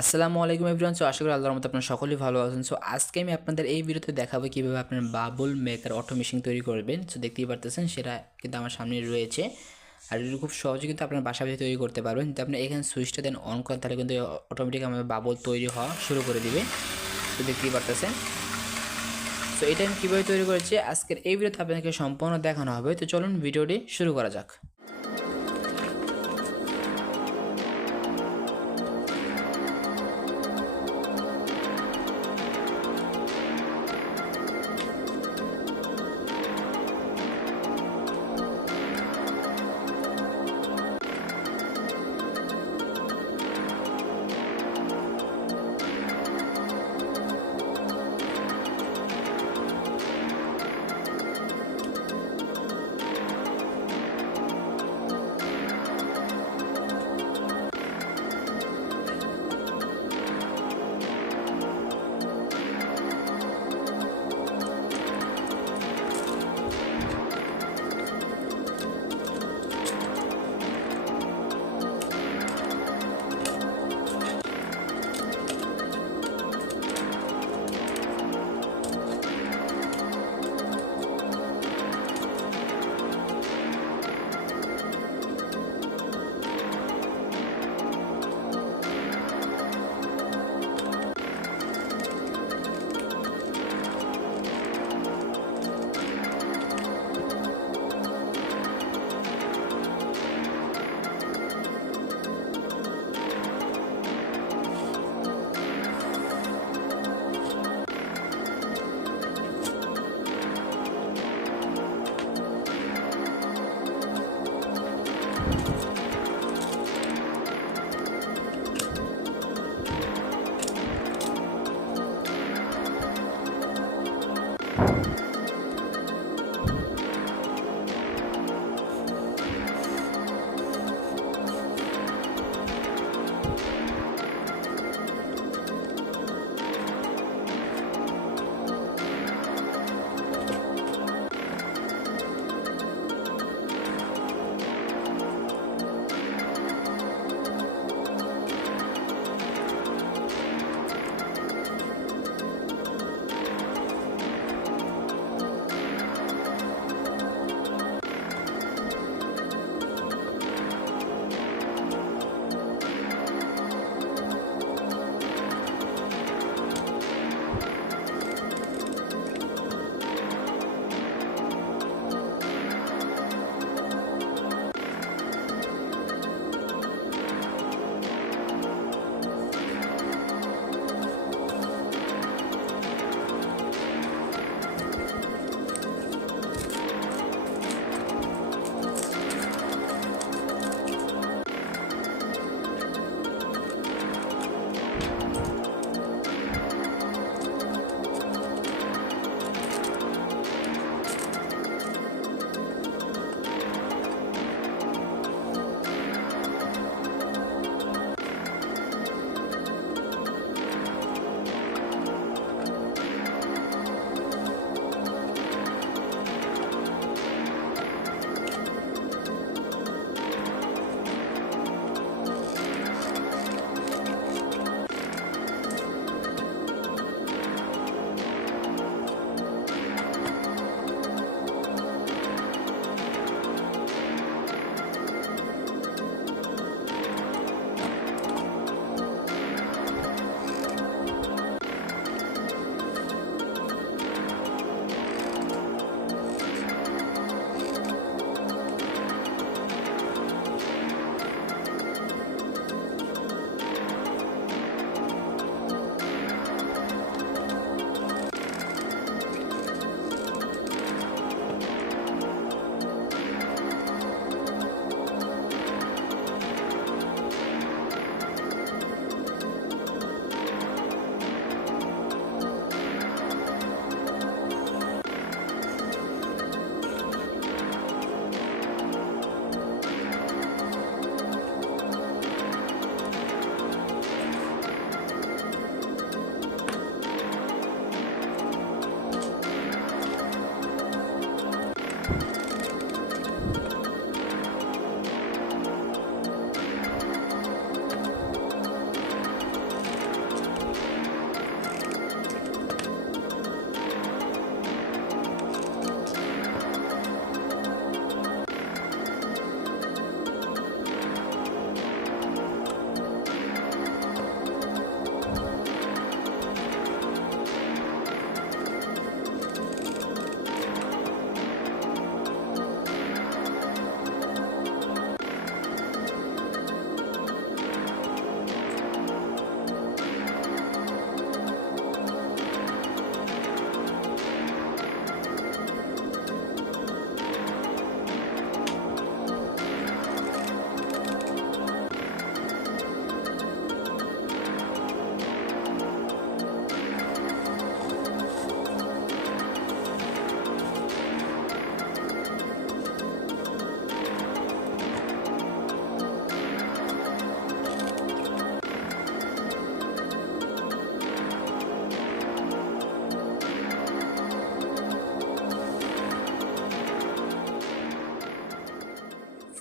আসসালামু আলাইকুম everyone. So আশা করি আল্লাহর রহমতে আপনারা সকলেই ভালো আছেন। সো আজকে আমি আপনাদের এই ভিডিওতে দেখাবো কীভাবে আপনার বাবল মেকার অটো মেশিন তৈরি করবেন। সো দেখতেই পারতেছেন সেটা কিন্তু আমার সামনে রয়েছে, আর এটা খুব সহজে কিন্তু আপনার বাসা বাড়িতে তৈরি করতে পারবেন। যদি আপনি এখানে সুইচটা দেন অন করেন তাহলে কিন্তু অটোমেটিক আমার বাবল তৈরি হওয়া শুরু করে দিবে। তো দেখতেই পারতেছেন। সো এটা আমি কীভাবে তৈরি করেছি আজকের এই ভিডিওতে আপনাকে সম্পূর্ণ দেখানো হবে। তো চলুন ভিডিওটি শুরু করা যাক।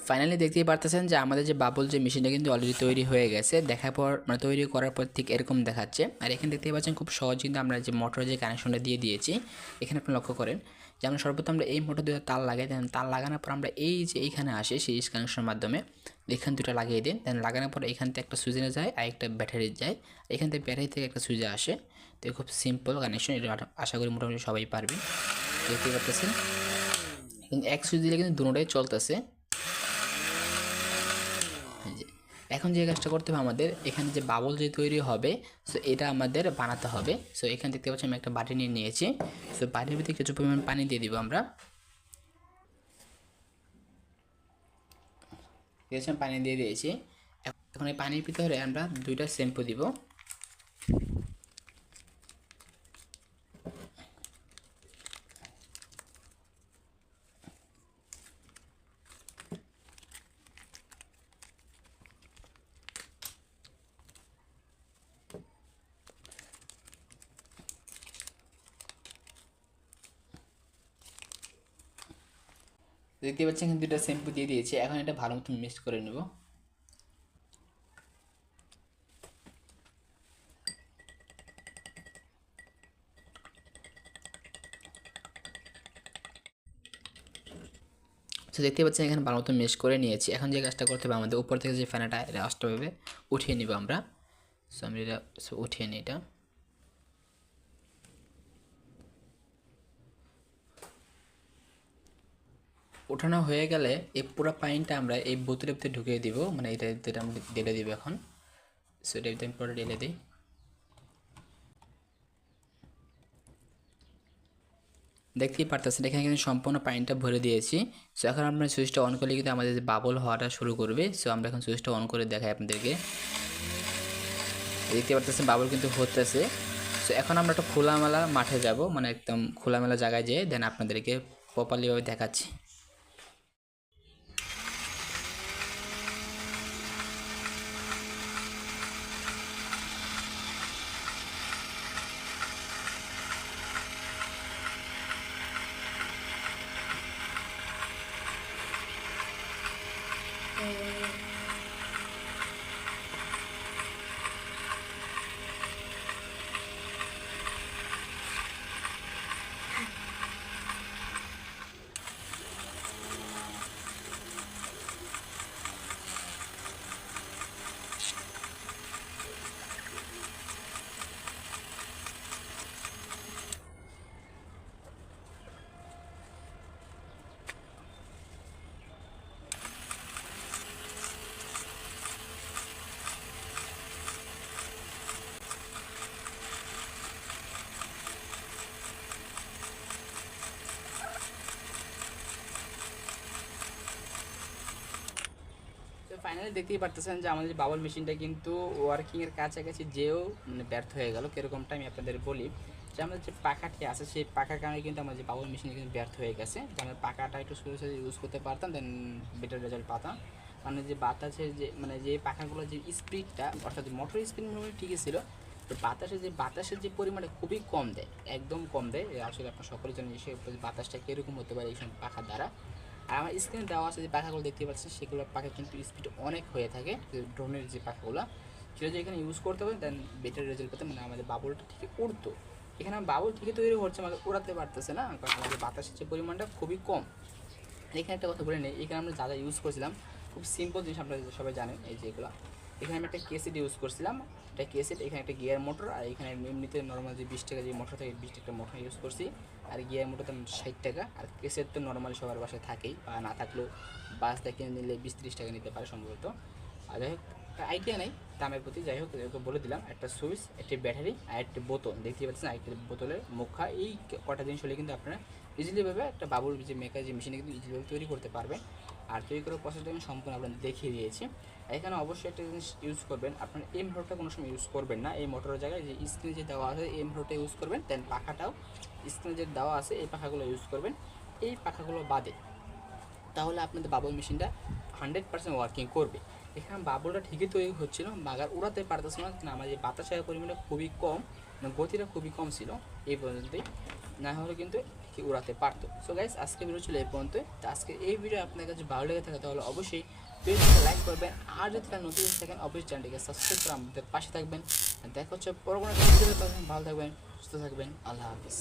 ফাইনালি দেখতেই পারতেছেন যে আমাদের যে বাবল যে মেশিনটা কিন্তু অলরেডি তৈরি হয়ে গেছে, দেখার পর মানে তৈরি করার পর ঠিক এরকম দেখাচ্ছে। আর এখানে দেখতেই পাচ্ছেন খুব সহজ কিন্তু আমরা যে মোটরের যে কানেকশনটা দিয়ে দিয়েছি, এখানে আপনি লক্ষ্য করেন যে আমরা সর্বপ্রথম আমরা এই মোটর দুটো তার লাগাই দেন, তার লাগানোর পর আমরা এই যে এইখানে আসে সিরিজ কানেকশনের মাধ্যমে এখান দুটো লাগিয়ে দিন, দেন লাগানোর পর এখান থেকে একটা সুইচে যায় আর একটা ব্যাটারি যায়, এখান থেকে ব্যাটারি থেকে একটা সুইচে আসে। তো খুব সিম্পল কানেকশন, এটা আশা করি মোটামুটি সবাই পারবে। দেখতে পাচ্ছেন কিন্তু এক সুইচ দিলে কিন্তু দুটোটাই চলতেছে। এখন যে কাজটা করতে হবে আমাদের, এখানে যে বাবল যে তৈরি হবে, সো এটা আমাদের বানাতে হবে। সো এখানে দেখতে পাচ্ছি আমি একটা বাটি নিয়ে নিয়েছি। সো বাটির ভিতরে কিছু পরিমাণ পানি দিয়ে দিব আমরা, দিয়েছি পানি দিয়ে দিয়েছি। এখন এই পানির ভিতরে আমরা 2টা শ্যাম্পু দিব। দেখতে পাচ্ছেন এখানে 2টা শ্যাম্পু দিয়ে দিয়েছি। এখন এটা ভালো মতো মিক্স করে নেব। তো দেখতে পাচ্ছেন এখানে ভালো মতো মিক্স করে নিয়েছি। এখন যে কাজটা করতে হবে আমাদের, উপর থেকে যে ফ্যানটা এটা আস্তেভাবে উঠিয়ে নিব আমরা। সো আমরা এটা উঠিয়ে নিই। এটা ওঠানো হয়ে গেলে এই পুরো পানিটা আমরা এই বোতলের ভিতরে ঢুকিয়ে দিব, মানে এটা যেটা আমরা ঢেলে দিব এখন। সো এটা ভিতরে পুরো ঢেলে দিই। দেখতেই পারতেছেন এখানে কিন্তু সম্পূর্ণ পানিটা ভরে দিয়েছি। সো এখন আমরা সুইচটা অন করলে কিন্তু আমাদের যে বাবল হওয়াটা শুরু করবে। সো আমরা এখন সুইচটা অন করে দেখাই আপনাদেরকে। দেখতে পারতেছেন বাবল কিন্তু হতেছে। সো এখন আমরা একটা খোলামেলা মাঠে যাব, মানে একদম খোলামেলা জায়গায় যেয়ে দেন আপনাদেরকে প্রপারলিভাবে দেখাচ্ছি। ফাইনালি দেখতেই পারতেছেন যে আমাদের বাবল মেশিনটা কিন্তু ওয়ার্কিংয়ের কাছাকাছি যেও মানে ব্যর্থ হয়ে গেল। কীরকমটা আমি আপনাদের বলি যে আমাদের যে পাখাটি আছে সেই পাখার কারণে কিন্তু আমাদের যে বাবল মেশিন কিন্তু ব্যর্থ হয়ে গেছে। যে আমরা পাখাটা একটু সুন্দর সাথে ইউজ করতে পারতাম, দেন বেটার রেজাল্ট পাতাম। মানে যে বাতাসের যে মানে যে পাখাগুলো যে স্পিডটা, অর্থাৎ মোটর স্পিড মোটামুটি ঠিকই ছিল, তো বাতাসের যে পরিমাণটা খুবই কম দেয়, একদম কম দেয়। আসলে আপনার সকলের জন্য সে বাতাসটা কীরকম হতে পারে এইসব পাখার দ্বারা। আর আমার স্ক্রিনে দেওয়া আছে যে পাখাগুলো দেখতে পাচ্ছেন, সেগুলো পাখা কিন্তু স্পিড অনেক হয়ে থাকে। ড্রোনের যে পাখাগুলো সেটা যদি এখানে ইউজ করতে হবে দেন বেটার রেজাল্ট পেতে, মানে আমাদের বাবলটা ঠিকই উড়তো। এখানে বাবল ঠিকই তৈরি হচ্ছে, আমাদের উড়াতে পারতেছে না, কারণ আমাদের বাতাসের যে পরিমাণটা খুবই কম। এখানে একটা কথা বলে নেই, এখানে আমরা যা যা ইউজ করছিলাম খুব সিম্পল জিনিস, আপনারা সবাই জানেন। এই যেগুলো এখানে আমি একটা কেসেট ইউজ করছিলাম, একটা কেসেট, এখানে একটা গিয়ার মোটর, আর এখানে এমনিতে নর্মাল যে 20 টাকা যে মোটর থাকে 20 টাকা মোটর ইউজ করছি। আর গিয়ার মোটর তো 60 টাকা, আর কেসেট তো নর্মালি সবার বাসায় থাকেই, বা না থাকলেও বাস থেকে নিলে 20-30 টাকা নিতে পারে সম্ভবত। আর যাই হোক আইডিয়া নেই দামের প্রতি, যাই হোক বলে দিলাম। একটা সুইচ, একটি ব্যাটারি, আর একটি বোতল দেখতে পাচ্ছেন, আরেকটি বোতলের মুখা। এই কটা জিনিস হলে কিন্তু আপনারা ইজিলিভাবে একটা বাবুল যে মেকার যে মেশিনে কিন্তু ইজিলিভাবে তৈরি করতে পারবেন। আর তৈরি করার প্রসেসটা আমি সম্পূর্ণ আপনাদের দেখিয়ে দিয়েছি। এখানে অবশ্যই একটা জিনিস ইউজ করবেন, আপনারা এই মোটরটা কোনো সময় ইউজ করবেন না। এই মোটরের জায়গায় যে স্ক্রিনে যে দেওয়া আছে এই মোটরটা ইউজ করবেন, দেন পাখাটাও স্ক্রিনে যে দেওয়া আছে এই পাখাগুলো ইউজ করবেন। এই পাখাগুলো বাদে তাহলে আপনাদের বাবল মেশিনটা 100% ওয়ার্কিং করবে। এখানে বাবলটা ঠিকই তৈরি হচ্ছিলো, মাগার উড়াতে পারতেছিল না, কারণ আমার যে বাতাসের পরিমাণটা খুবই কম, মানে গতিটা খুবই কম ছিল। এই পর্যন্তই, না হলে কিন্তু পাখি উড়াতে পারতো। সো গাইস আজকে ভিডিও ছিল এই পর্যন্ত। তো আজকে এই ভিডিও আপনার কাছে ভালো লেগে থাকে তাহলে অবশ্যই ভিডিওটিকে লাইক করবেন, আর যদি তারা নতুন থাকেন অবশ্যই চ্যানেলটিকে সাবস্ক্রাইব করে আমাদের পাশে থাকবেন। দেখা হচ্ছে পরবর্তী ভিডিওতে, ভালো থাকবেন, সুস্থ থাকবেন, আল্লাহ হাফিজ।